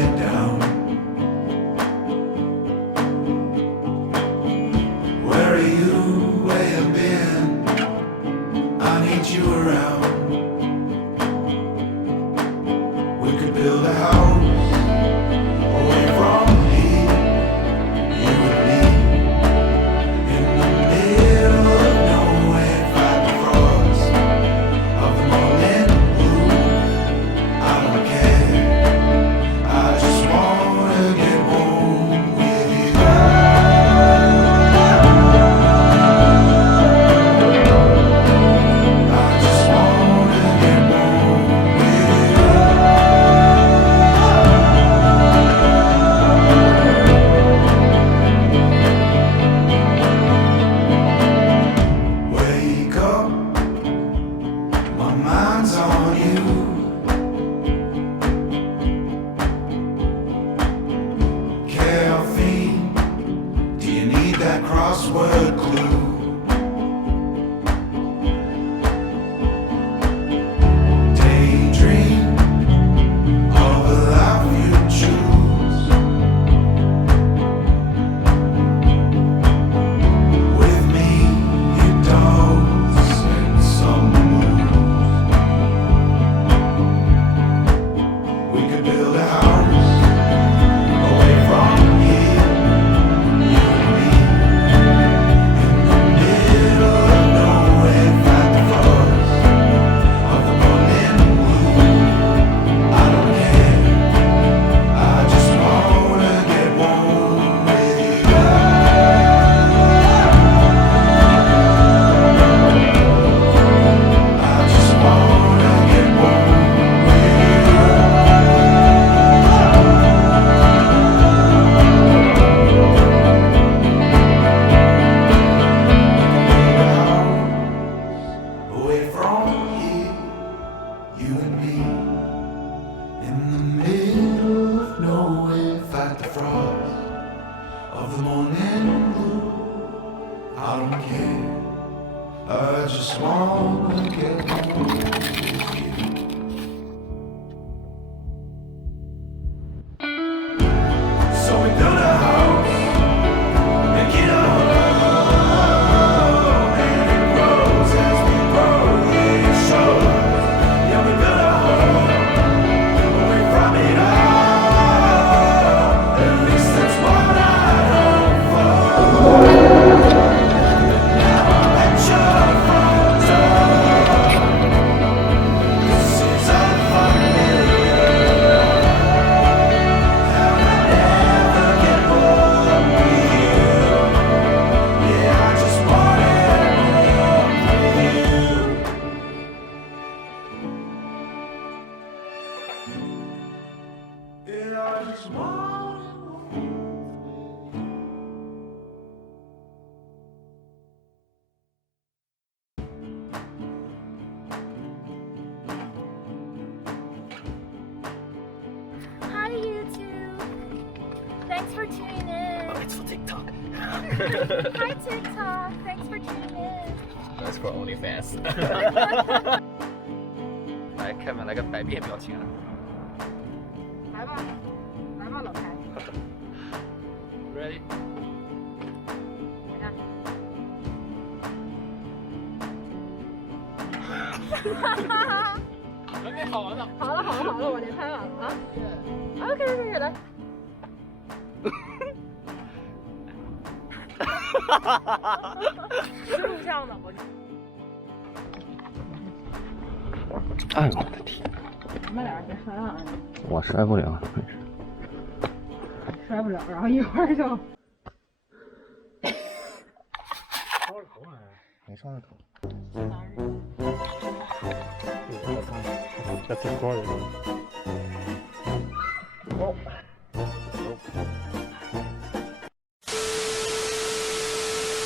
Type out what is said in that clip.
head down. Where are you? Where you been? I need you around. We could build a house away from here, you and me, in the middle of nowhere, fight the frost of the morning blue. I don't care, I just wanna get home with you. I just wanna get home with you. Wake up, my mind's on you. Caffeine, do you need that crossword clue? Daydream of a life you choose. With me, you dance in some mood. We could build a house away from here, you and me, in the middle of nowhere, fight the frost of the morning blue. I don't care, I just wanna get home with you. I just wanna get home with you. Away from here, you and me, in the middle of nowhere, fight the frost of the morning blue. I don't care, I just wanna get home with you. So we built a house and get on. And it grows as we grow, yeah, it shows. Yeah, we built a home away from it all. At least that's what I hope for. Now I'm at your front door. This is unfamiliar. How I never get bored with you. Yeah, I just want it more with you. Yeah, I just want it more. Hi YouTube! Thanks for tuning in. It's for TikTok. Hi TikTok! Thanks for tuning in. That's for OnlyFans. 来，开门来个百变表情。来吧，来吧，老开。 Ready？ 准备好了。好了，我连拍完了啊。OK，来。是录像的，我。哎呦我的天！你们俩先摔了，我摔不了，摔不了，然后一会儿就。烧了头还没烧着头。That's recorded. Oh.